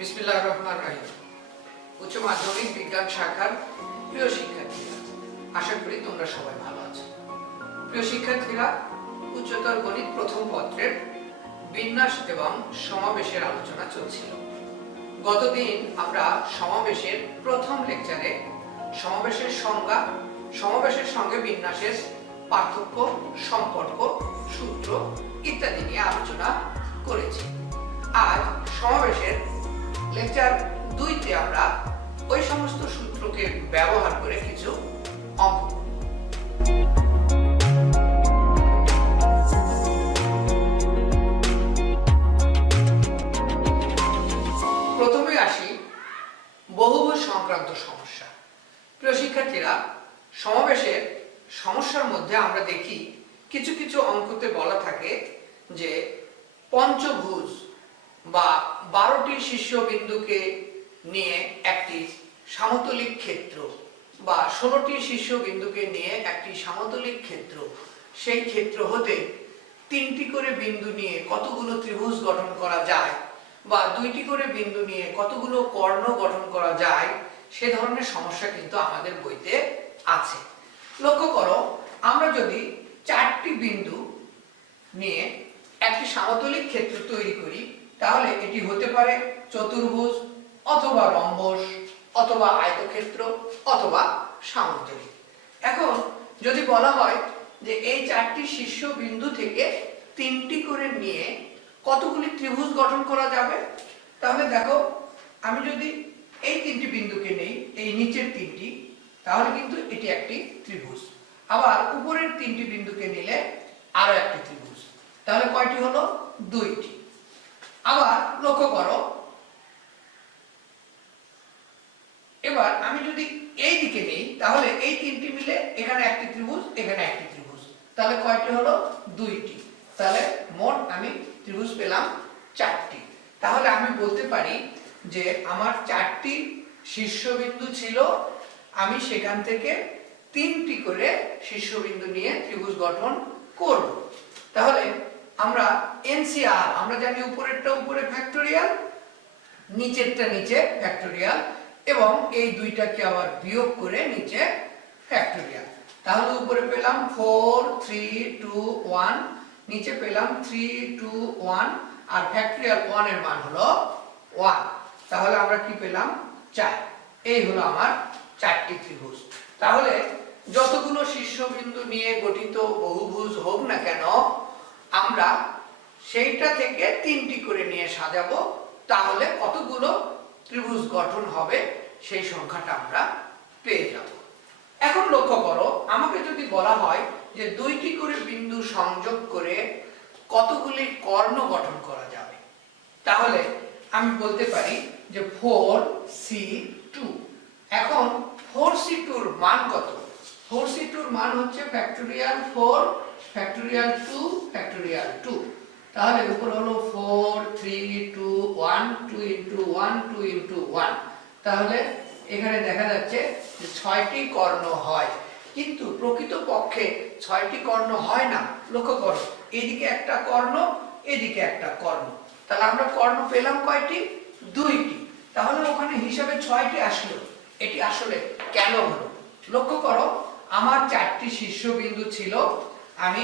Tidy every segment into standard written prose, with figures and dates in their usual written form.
বিসমিল্লাহির রহমানির রহিম। উচ্চ মাধ্যমিক বিজ্ঞান শাখার প্রিয় শিক্ষার্থীরা, আশা করি তোমরা সবাই ভালো আছো। প্রিয় শিক্ষার্থীরা, উচ্চতর গণিত প্রথম পত্রের বিন্যাস এবং সমাবেশের আলোচনা চলছিল। গতদিন আমরা সমাবেশের প্রথম লেকচারে সমাবেশের সংজ্ঞা, সমাবেশের সঙ্গে বিন্যাসের পার্থক্য, সম্পর্ক, সূত্র ইত্যাদি নিয়ে আলোচনা করেছি। আজ সমাবেশের লেকচার 2-তে আমরা ওই সমস্ত সূত্রকে ব্যবহার করে কিছু অঙ্ক। প্রথমে আসি বহুভুজ সংক্রান্ত সমস্যা। প্রিয় শিক্ষার্থীরা, সমাবেশের সমস্যার মধ্যে আমরা দেখি কিছু কিছু অঙ্কতে বলা থাকে যে পঞ্চভুজ বা 12টি শীর্ষবিন্দুকে নিয়ে একটি সমতলিক ক্ষেত্র বা 16টি শীর্ষবিন্দুকে নিয়ে একটি সমতলিক ক্ষেত্র, সেই ক্ষেত্র হতে 3টি করে বিন্দু নিয়ে কতগুলো ত্রিভুজ গঠন করা যায় বা 2টি করে বিন্দু নিয়ে কতগুলো কর্ণ গঠন করা যায়, সে ধরনের সমস্যা কিন্তু আমাদের বইতে আছে। লক্ষ্য করো, আমরা যদি 4টি বিন্দু নিয়ে একটি সমতলিক ক্ষেত্র তৈরি করি, তাহলে এটি হতে পারে চতুর্ভুজ অথবা রম্বস অথবা আয়তক্ষেত্র অথবা সমতলিক। এখন যদি বলা হয় যে এই 4টি শীর্ষবিন্দু থেকে 3টি করে নিয়ে কতগুলি ত্রিভুজ গঠন করা যাবে, তাহলে দেখো, আমি যদি এই 3টি বিন্দুকে নেই, এই নিচের 3টি, তাহলে কিন্তু এটি একটি ত্রিভুজ। আবার উপরের 3টি বিন্দুকে নিলে আরো একটি ত্রিভুজ, তাহলে কয়টি হলো? 2টি। আবার লক্ষ্য করো, এবার আমি যদি এই দিকে নেই, তাহলে এই 3টি মিলে এখানে একটি ত্রিভুজ, এখানে একটি ত্রিভুজ, তাহলে কয়টি হলো? 2টি। তাহলে মোট আমি ত্রিভুজ পেলাম 4টি। তাহলে আমি বলতে পারি যে আমার 4টি শীর্ষবিন্দু ছিল, আমি সেখান থেকে 3টি করে শীর্ষবিন্দু নিয়ে ত্রিভুজ গঠন করব। তাহলে আমরা এনসিআর আমরা জানি, উপরেরটা উপরে ফ্যাক্টোরিয়াল, নিচেরটা নিচে ফ্যাক্টোরিয়াল, এবং এই দুইটাকে আবার বিয়োগ করে নিচে ফ্যাক্টোরিয়াল। তাহলে উপরে পেলাম 4 3 2 1, নিচে পেলাম 3 2 1, আর ফ্যাক্টোরিয়াল 1 এর মান হলো 1। তাহলে আমরা কি পেলাম? 4। এই হলো আমার 4টি ত্রিভুজ। তাহলে যতগুলো শীর্ষবিন্দু নিয়ে গঠিত বহুভুজ হোক না কেন, আমরা সেইটা থেকে 3টি করে নিয়ে সাজাবো, তাহলে কতগুলো ত্রিভুজ গঠন হবে সেই সংখ্যাটা আমরা পেয়ে যাব। এখন লক্ষ্য করো, আমাকে যদি বলা হয় যে 2টি করে বিন্দু সংযোগ করে কতগুলি কর্ণ গঠন করা যাবে, তাহলে আমি বলতে পারি যে 4c2। এখন 4c2 এর মান কত? 4c2 এর মান হচ্ছে ফ্যাক্টোরিয়াল 4 ফ্যাক্টোরিয়াল 2 ফ্যাক্টোরিয়াল 2। তাহলে উপর হলো 4 3 2 1 2 into 1 2 into 1। তাহলে এখানে দেখা যাচ্ছে যে 6টি কর্ণ হয়, কিন্তু প্রকৃতপক্ষে 6টি কর্ণ হয় না। লক্ষ্য করো, এদিকে একটা কর্ণ, এদিকে একটা কর্ণ, তাহলে আমরা কর্ণ পেলাম কয়টি? 2টি। তাহলে ওখানে হিসাবে 6টি আসলো। এটি আসলে কেন হলো? লক্ষ্য করো, আমার 4টি শীর্ষবিন্দু ছিল, আমি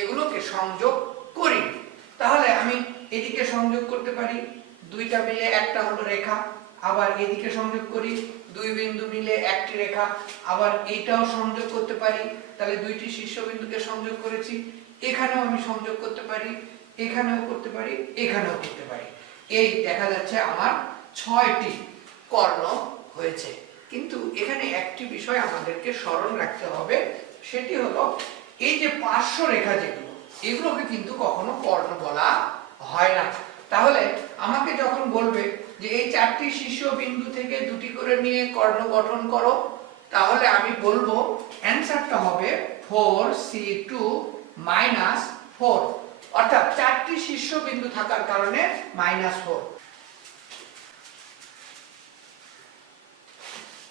এগুলোকে সংযোগ করি। তাহলে আমি এদিকে সংযোগ করতে পারি, 2টা মিলে একটা হলো রেখা, আবার এদিকে সংযোগ করি, 2 বিন্দু মিলে একটি রেখা, আবার এইটাও সংযোগ করতে পারি, তাহলে 2টি শীর্ষবিন্দুকে সংযোগ করেছি। এখানেও আমি সংযোগ করতে পারি, এখানেও করতে পারি, এখানেও করতে পারি। এই দেখা যাচ্ছে আমার 6টি কর্ণ হয়েছে। কিন্তু এখানে একটি বিষয় আমাদেরকে স্মরণ রাখতে হবে, সেটি হলো এই যে পার্শ্ব রেখা যেগুলো, এগুলোকে কিন্তু কখনো কর্ণ বলা হয় না। তাহলে আমাকে যখন বলবে যে এই 4টি শীর্ষবিন্দু থেকে 2টি করে নিয়ে কর্ণ গঠন করো, তাহলে আমি বলবো অ্যানসারটা হবে 4c2 - 4, অর্থাৎ 4টি শীর্ষবিন্দু থাকার কারণে -4।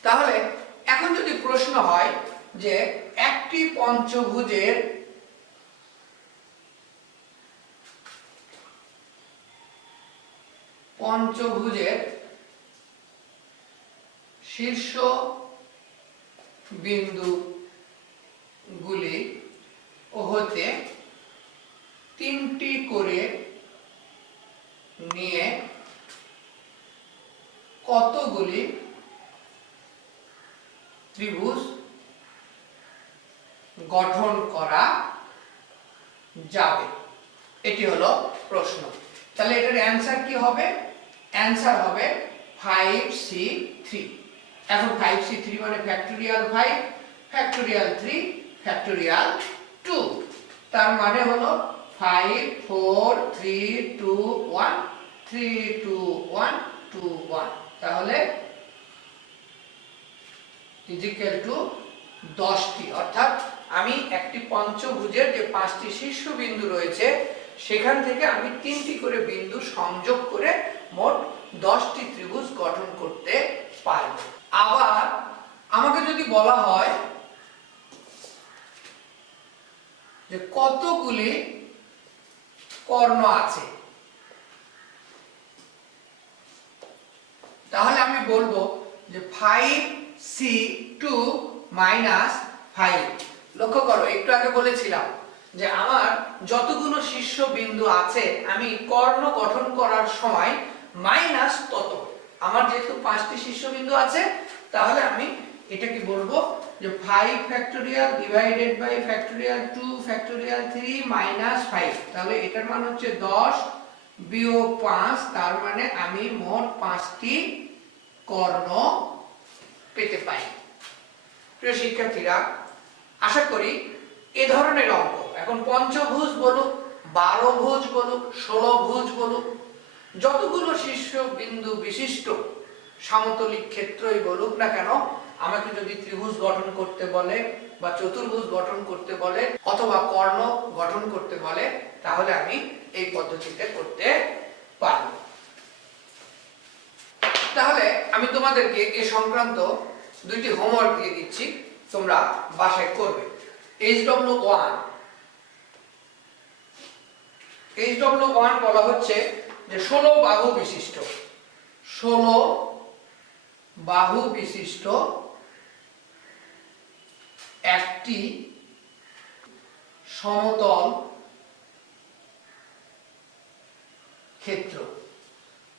তাহলে এখন যদি প্রশ্ন হয় যে একটি পঞ্চভুজের শীর্ষ বিন্দুগুলি হতে 3টি করে নিয়ে কতগুলি ত্রিভুজ গঠন করা যাবে? এটি হলো প্রশ্ন। তাহলে এটার অ্যানসার কি হবে? অ্যানসার হবে 5c3। এখন 5c3 মানে ফ্যাক্টোরিয়াল 5, ফ্যাক্টোরিয়াল 3, ফ্যাক্টোরিয়াল 2। তার মানে হলো 5 4 3 2 1 3 2 1 2 1। তাহলে ইজিক্যাল টু 10টি, অর্থাৎ আমি একটি পঞ্চভুজের যে 5টি শীর্ষবিন্দু রয়েছে সেখান থেকে আমি 3টি করে বিন্দু সংযোগ করে মোট 10টি ত্রিভুজ গঠন করতে পারব। আবার আমাকে যদি বলা হয় যে কতগুলি কর্ণ আছে, তাহলে আমি বলবো যে 5c2 5। লক্ষ্য করো, একটু আগে বলেছিলাম যে আমার যতগুলো শীর্ষবিন্দু আছে আমি কর্ণ গঠন করার সময় মাইনাস তত। আমার যেহেতু 5টি শীর্ষবিন্দু আছে তাহলে আমি এটা কি বলবো যে 5 factorial divided by factorial 2 factorial 3 minus 5। তাহলে এটার মান হচ্ছে 10 বিয়োগ 5, তার মানে আমি মোট 5টি কর্ণ পেতে পাই। প্রিয় শিক্ষার্থীরা, আশা করি এ ধরনের অঙ্ক এখন পঞ্চভুজ বলুক, 12 ভুজ বলুক, 16 ভুজ বলুক, যতগুলো শীর্ষবিন্দু বিশিষ্ট সমতলিক ক্ষেত্রই বলুক না কেন, আমাকে যদি ত্রিভুজ গঠন করতে বলে বা চতুর্ভুজ গঠন করতে বলে অথবা কর্ণ গঠন করতে বলে তাহলে আমি এই পদ্ধতিতে করতে পারব। তাহলে আমি তোমাদেরকে এ সংক্রান্ত 2টি হোমওয়ার্ক দিয়ে দিচ্ছি, তোমরা বাসায় করবে। HW1 বলা হচ্ছে যে 16 বাহু বিশিষ্ট, 16 বাহু বিশিষ্ট একটি সমতল ক্ষেত্র।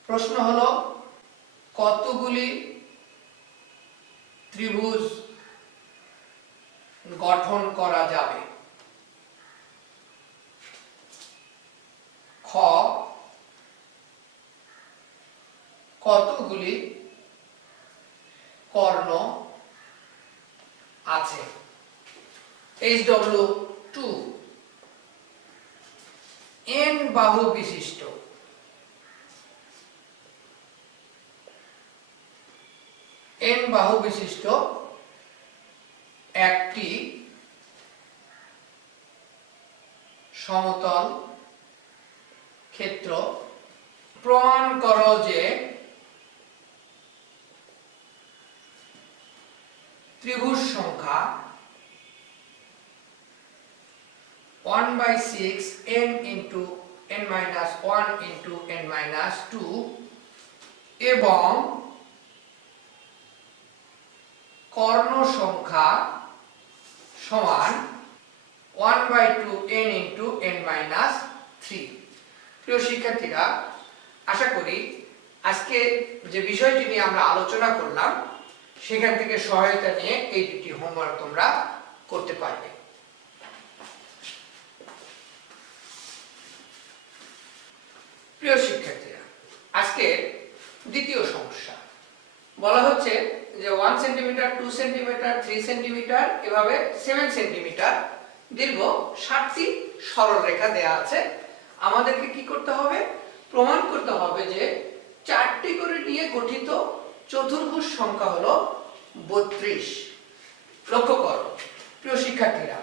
প্রশ্ন হলো কতগুলি ত্রিভুজ গঠন করা যাবে? খ কতগুলি কর্ণ আছে? HW2 n বাহু বিশিষ্ট, n বাহু বিশিষ্ট একটি সমতল ক্ষেত্র। প্রমাণ করো যে ত্রিভুজ সংখ্যা 1/6 n into n minus 1 into n minus 2 এবং কর্ণ সংখ্যা সমান 1/2 n into n minus 3। প্রিয় শিক্ষার্থীরা, আশা করি আজকে যে বিষয়টি নিয়ে আমরা আলোচনা করলাম সেখান থেকে সহায়তা নিয়ে এই 2টি হোমওয়ার্ক তোমরা করতে পারবে। প্রিয় শিক্ষার্থীরা, আজকে দ্বিতীয় সমস্যা বলা হচ্ছে যে 1 সেন্টিমিটার, 2 সেন্টিমিটার, 3 সেন্টিমিটার এভাবে 7 সেন্টিমিটার দীর্ঘ 60টি সরল রেখা দেয়া আছে। আমাদেরকে কি করতে হবে? প্রমাণ করতে হবে যে 4টি করে নিয়ে গঠিত চতুর্ভুজ সংখ্যা হলো 32। লক্ষ্য করো প্রিয় শিক্ষার্থীরা,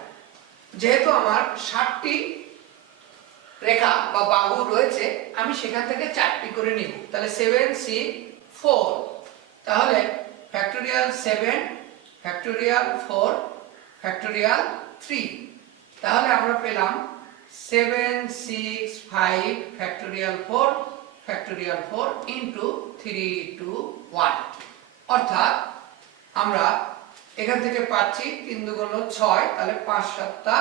যেহেতু আমার 60টি রেখা বা বাহু রয়েছে আমি সেখান থেকে 4টি করে নিব। তাহলে 7c4, তাহলে ফ্যাক্টোরিয়াল 7 ফ্যাক্টোরিয়াল 4 ফ্যাক্টোরিয়াল 3, তাহলে আমরা পেলাম 7 6 5 ফ্যাক্টোরিয়াল 4 ফ্যাক্টোরিয়াল 4 ইনটু 3 2 1, অর্থাৎ আমরা এখান থেকে পাচ্ছি 3 দুগুণ 6, তাহলে 5 7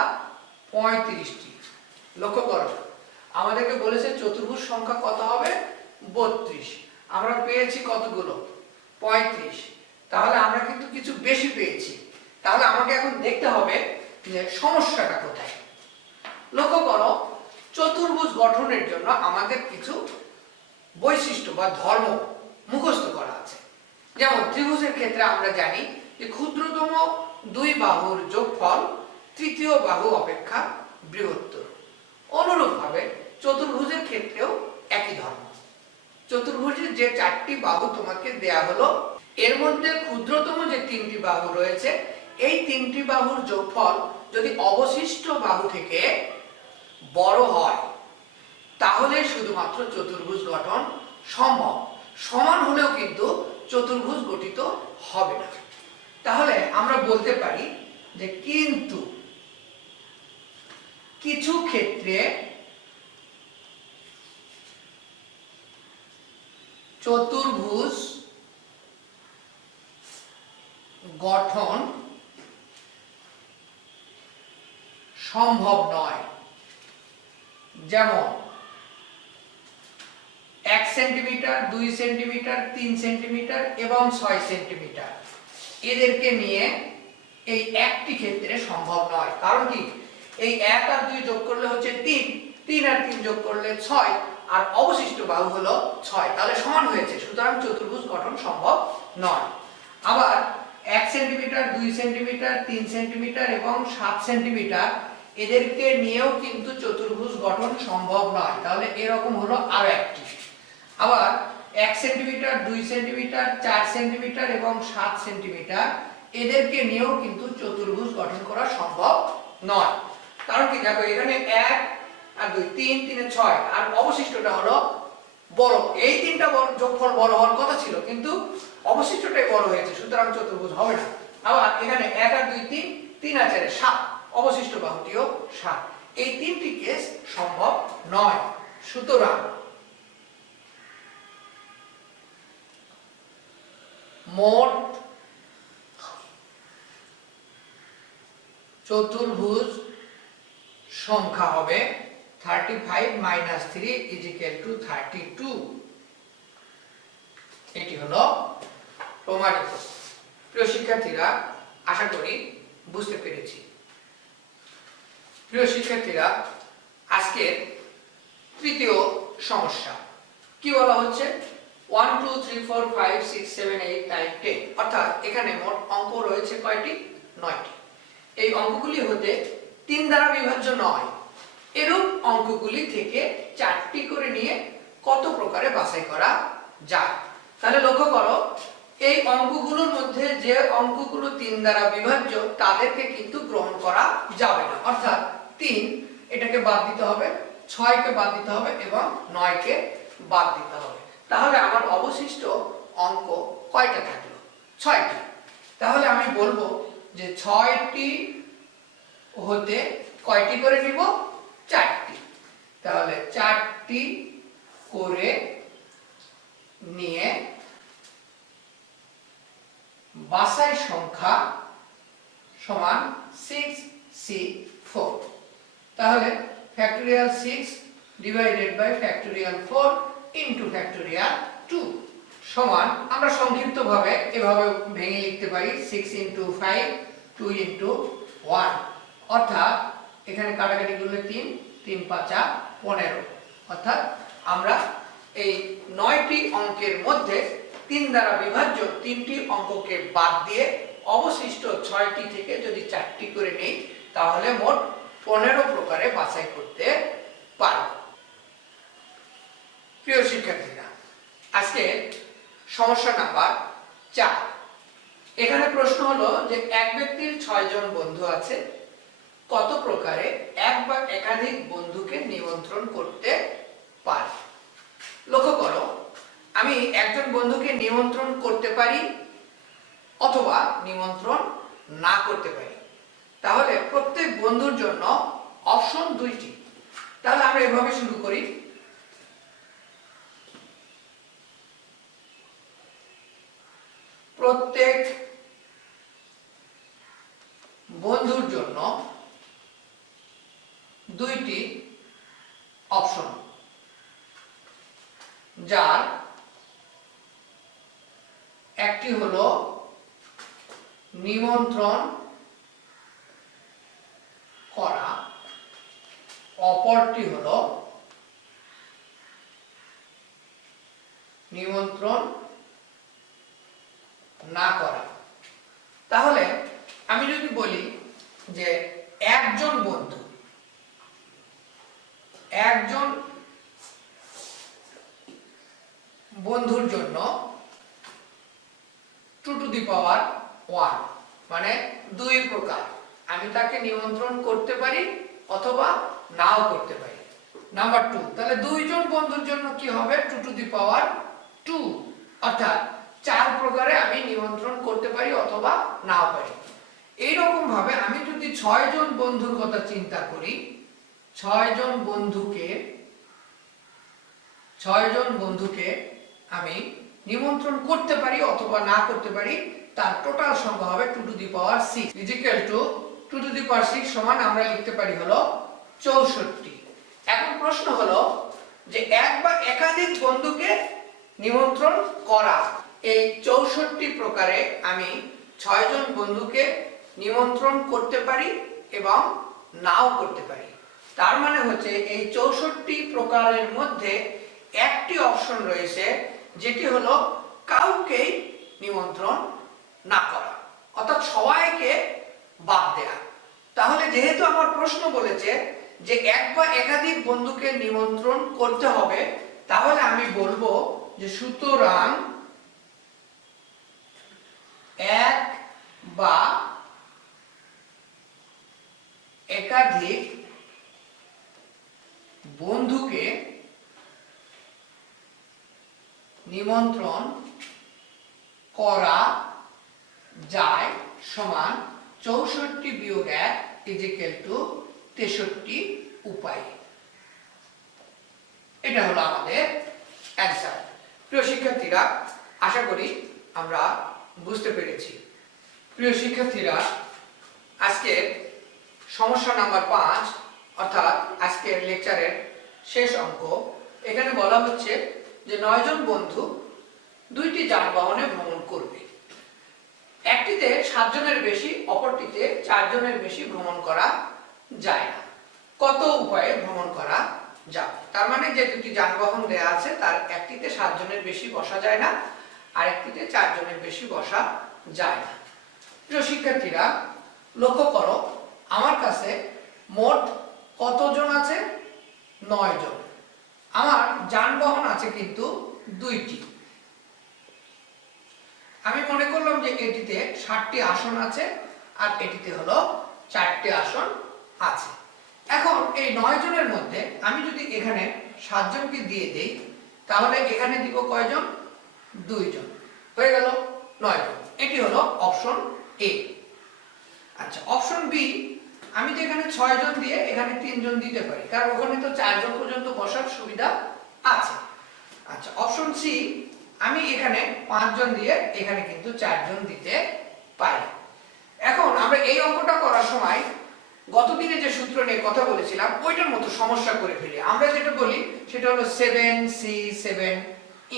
35টি। লক্ষ্য করো আমাদেরকে বলেছে চতুর্ভুজ সংখ্যা কত হবে 32, আমরা পেয়েছি কতগুলো 35, তাহলে আমরা কিন্তু কিছু বেশি পেয়েছি। তাহলে আমাকে এখন দেখতে হবে যে সমস্যাটা কোথায়। লক্ষ্য করো চতুর্ভুজ গঠনের জন্য আমাদের কিছু বৈশিষ্ট্য বা ধর্ম মুখস্থ করা আছে। যেমন ত্রিভুজের ক্ষেত্রে আমরা জানি যে ক্ষুদ্রতম দুই বাহুর যোগফল তৃতীয় বাহু অপেক্ষা বৃহত্তর। অনুরূপভাবে চতুর্ভুজের ক্ষেত্রেও একই ধর্ম। চতুর্ভুজের যে 4টি বাহু তোমাকে দেয়া হলো, এর মধ্যে ক্ষুদ্রতম যে 3টি বাহু রয়েছে, এই 3টি বাহুর যোগফল যদি অবশিষ্ট বাহু থেকে বড় হয় তাহলে শুধুমাত্র চতুর্ভুজ গঠন সম্ভব। সমান হলেও কিন্তু চতুর্ভুজ গঠিত হবে না। তাহলে আমরা বলতে পারি যে কিন্তু কিছু ক্ষেত্রে চতুর্ভুজ গঠন সম্ভব নয়। যেমন 1 সেন্টিমিটার, 2 সেন্টিমিটার, 3 সেন্টিমিটার এবং 6 সেন্টিমিটার, এদেরকে নিয়ে এই একটি ক্ষেত্রে সম্ভব নয়। কারণ কি, এই 1 আর 2 যোগ করলে হচ্ছে 3, 3 আর 3 যোগ করলে 6, আর অবশিষ্ট বাহু হলো 6, তাহলে সমান হয়েছে, সুতরাং চতুর্ভুজ গঠন সম্ভব নয়। আবার 1 সেন্টিমিটার, 2 সেন্টিমিটার, 3 সেন্টিমিটার এবং 7 সেন্টিমিটার, এদেরকে নিয়েও কিন্তু চতুর্ভুজ গঠন সম্ভব নয়। তাহলে এরকম হলো আর একটি। আবার 1 সেন্টিমিটার, 2 সেন্টিমিটার, 4 সেন্টিমিটার এবং 7 সেন্টিমিটার, এদেরকে নিয়েও কিন্তু চতুর্ভুজ গঠন করা সম্ভব নয়। কারণ কি, দেখো এখানে 1 আর 2, 3, 3 এ 6, আর অবশিষ্টটা হলো বড়। এই তিনটা যোগফল বড় হওয়ার কথা ছিল, কিন্তু অবশিষ্টটাই বড় হয়েছে, সুতরাং চতুর্ভুজ হবে না। আবার এখানে 1 আর 2, 3, 3 আর 4 এ 7, অবশিষ্ট বাহুটিও 7। এই তিনটি কেস সম্ভব নয়। সুতরাং মোট চতুর্ভুজ সংখ্যা হবে 35 - 3 = 32। এটি হলো প্রমাণিত। প্রিয় শিক্ষার্থীরা, আশা করি বুঝতে পেরেছি। প্রিয় শিক্ষার্থীরা, আজকের তৃতীয় সমস্যা কি বলা হচ্ছে, 1 2 3 4 5 6 7 8 9 10, অর্থাৎ এখানে মোট অঙ্ক রয়েছে কয়টি, 9টি। এই অঙ্কগুলি হতে 3 দ্বারা বিভাজ্য নয়, এরূপ অঙ্কগুলি থেকে 4টি করে নিয়ে কত প্রকারে বাছাই করা যায়। তাহলে লক্ষ্য করো, এই অঙ্কগুলোর মধ্যে যে অঙ্কগুলো 3 দ্বারা বিভাজ্য তাদেরকে কিন্তু গ্রহণ করা যাবে না। অর্থাৎ 3 এটাকে বাদ দিতে হবে, 6 কে বাদ দিতে হবে এবং 9 কে বাদ দিতে হবে। তাহলে আমার অবশিষ্ট অঙ্ক কয়টা থাকলো, 6টি। তাহলে আমি বলবো যে 6টি হতে কয়টি করে নিব, 4টি। তাহলে 4টি করে নিয়ে বাছাই সংখ্যা সমান 6c4। তাহলে factorial 6 divided by factorial 4 into factorial 2 সমান, আমরা সংক্ষিপ্তভাবে এভাবে ভেঙে লিখতে পারি 6 × 5 2 × 1, অর্থাৎ এখানে কাটাকাটি করলে 3 3 5 15, অর্থাৎ আমরা এই 9টি অঙ্কের মধ্যে 3 দ্বারা বিভাজ্য 3টি অঙ্ককে বাদ দিয়ে অবশিষ্ট 6টি থেকে যদি 4টি করে নেই তাহলে মোট 15 প্রকারে বাছাই করতে পারব। প্রিয় শিক্ষার্থীরা, আজকে সমস্যা নাম্বার 4। এখানে প্রশ্ন হলো যে এক ব্যক্তির 6 জন বন্ধু আছে, কত প্রকারে এক বা একাধিক বন্ধুকে নিমন্ত্রণ করতে পারে। লক্ষ্য করো, আমি একজন বন্ধুকে নিমন্ত্রণ করতে পারি অথবা নিমন্ত্রণ না করতে পারি। তাহলে প্রত্যেক বন্ধুর জন্য অপশন 2টি। তাহলে আমরা এভাবে শুরু করি, প্রত্যেক একটি হলো নিমন্ত্রণ করা, অপরটি হলো নিমন্ত্রণ না করা। তাহলে আমি যদি বলি যে একজন বন্ধুর জন্য 2 টু দি পাওয়ার 1, মানে 2 প্রকার, আমি তাকে নিমন্ত্রণ করতে পারি অথবা নাও করতে পারি। নাম্বার 2, তাহলে 2 জন বন্ধুর জন্য কি হবে 2 টু দি পাওয়ার 2, অর্থাৎ 4 প্রকারে আমি নিমন্ত্রণ করতে পারি অথবা নাও পারি। এইরকম ভাবে আমি যদি 6 জন বন্ধুর কথা চিন্তা করি, 6 জন বন্ধুকে আমি নিমন্ত্রণ করতে পারি অথবা না করতে পারি, তার টোটাল সংখ্যা হবে 2 to the power 6 equal to 2 to the power 6 সমান আমরা লিখতে পারি হলো 64। এখন প্রশ্ন হলো যে এক বা একাধিক বন্ধুকে নিমন্ত্রণ করা, এই 64 প্রকারে আমি 6 জন বন্ধুকে নিমন্ত্রণ করতে পারি এবং নাও করতে পারি। তার মানে হচ্ছে এই 64 প্রকারের মধ্যে একটি অপশন রয়েছে যেটি হলো কাউকে নিমন্ত্রণ না করা, অর্থাৎ সবাইকে বাদ দেয়া। তাহলে যেহেতু আমার প্রশ্ন বলেছে যে এক বা একাধিক বন্ধুকে নিমন্ত্রণ করতে হবে, তাহলে আমি বলবো যে সুতরাং এক বা একাধিক বন্ধুকে নিমন্ত্রণ করা যায় সমান 64 বিয়োগ 1 ইকুয়াল টু 63 উপায়। এটা হলো আমাদের অ্যানসার। প্রিয় শিক্ষার্থীরা, আশা করি আমরা বুঝতে পেরেছি। প্রিয় শিক্ষার্থীরা, আজকের সমস্যা নাম্বার 5 অর্থাৎ আজকের লেকচারের শেষ অঙ্ক, এখানে বলা হচ্ছে যে 9 জন বন্ধু 2টি যানবাহনে ভ্রমণ করবে। একটিতে 7 জনের বেশি, অপরটিতে 4 জনের বেশি ভ্রমণ করা যায় না। কত উপায়ে ভ্রমণ করা যাবে? তার মানে যে 2টি যানবাহন দেয়া আছে তার একটিতে 7 জনের বেশি বসা যায় না, আর একটিতে 4 জনের বেশি বসা যায় না। প্রিয় শিক্ষার্থীরা, লক্ষ্য করো আমার কাছে মোট কতজন আছে? 9 জন। আমার যানবাহন আছে কিন্তু 2টি। আমি মনে করলাম যে এটিতে 60টি আসন আছে আর এটিতে হলো 4টি আসন আছে। এখন এই 9 জনের মধ্যে আমি যদি এখানে 7 জনকে দিয়ে দেই, তাহলে এখানে দিব কয়জন? 2 জন, হয়ে গেল 9 জন। এটি হলো অপশন এ। আচ্ছা, অপশন বি, আমি তো এখানে 6 জন দিয়ে এখানে 3 জন দিতে পারি, কারণ ওখানে তো 4 জন পর্যন্ত বসার সুবিধা আছে। আচ্ছা, অপশন সি, আমি এখানে 5 জন দিয়ে এখানে কিন্তু 4 জন দিতে পারি। এখন আমরা এই অঙ্কটা করার সময় গতদিনে যে সূত্র নিয়ে কথা বলেছিলাম ওইটার মতো সমস্যা করে ফেলি। আমরা যেটা বলি সেটা হলো 7C7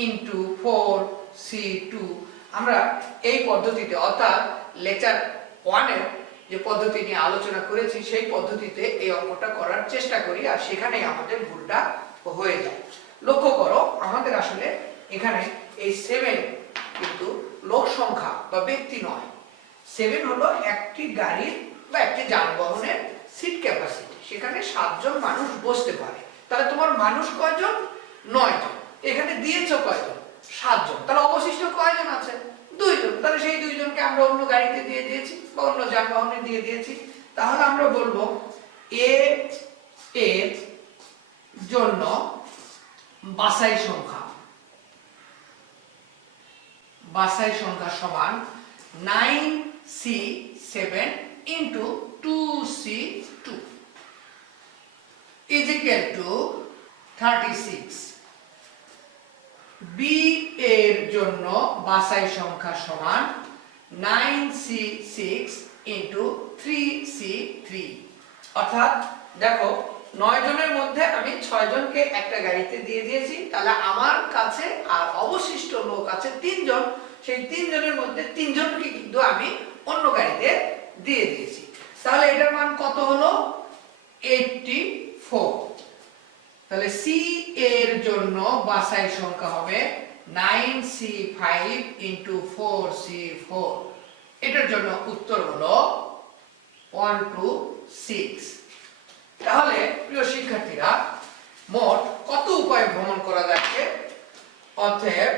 ইনটু 4C2। আমরা এই পদ্ধতিতে অর্থাৎ লেকচার 1 এর যে পদ্ধতি নিয়ে আলোচনা করেছি সেই পদ্ধতিতে এই অঙ্কটা করার চেষ্টা করি, আর সেখানেই আমাদের ভুলটা হয়ে যায়। লক্ষ্য করো আমাদের আসলে এখানে এই 7 কিন্তু লোক সংখ্যা বা ব্যক্তি নয়। 7 হলো একটি গাড়ির বা একটি যানবাহনের সিট ক্যাপাসিটি, সেখানে 7 জন মানুষ বসতে পারে। তাহলে তোমার মানুষ কয়জন? 9 জন। এখানে দিয়েছো কয়জন? 7 জন। তাহলে অবশিষ্ট কয়জন আছে? 2 জন। তাহলে সেই 2 জনকে আমরা অন্য গাড়িতে দিয়ে দিয়েছি বা অন্য যানবাহনে দিয়ে দিয়েছি। তাহলে আমরা বলবো এ এর জন্য বাছাই সংখ্যা সমান 9C7 into 2C2 is equal to 36। B এর জন্য বাছাই সংখ্যা সমান 9C6 into 3C3। অর্থাৎ দেখো 9 জনের মধ্যে আমি 6 জনকে একটা গাড়িতে দিয়ে দিয়েছি, তাহলে আমার কাছে আর অবশিষ্ট লোক আছে 3 জন। সেই 3 জনের মধ্যে 3 জনকে কিন্তু আমি অন্য গাড়িতে দিয়ে দিয়েছি। তাহলে এটার মান কত হলো 84। তাহলে সি এর জন্য বাছাই সংখ্যা হবে 9C5 × 4C4। এটার জন্য উত্তর হলো 126। তাহলে প্রিয় শিক্ষার্থীরা মোট কত উপায় ভ্রমণ করা যাচ্ছে? অতএব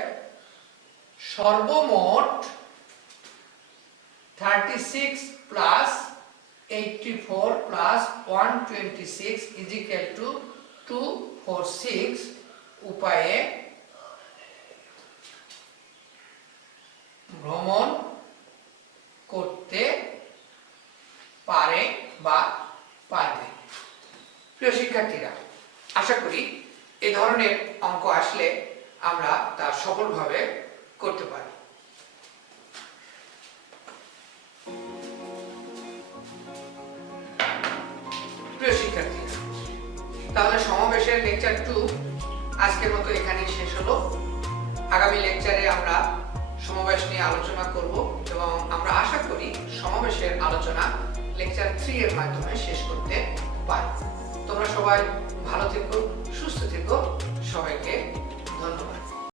সর্বমোট 36 প্লাস 84 প্লাস 126 246 উপায়ে ভ্রমণ করতে পারে বা পারবে। প্রিয় শিক্ষার্থীরা, আশা করি এই ধরনের অঙ্ক আসলে আমরা তা সফলভাবে করতে পারি। প্রিয় শিক্ষার্থীরা, তাহলে সমাবেশের লেকচার 2 আজকের মতো এখানেই শেষ হলো। আগামী লেকচারে আমরা সমাবেশ নিয়ে আলোচনা করব এবং আমরা আশা করি সমাবেশের আলোচনা লেকচার 3 এর মাধ্যমে শেষ করতে পারি। তোমরা সবাই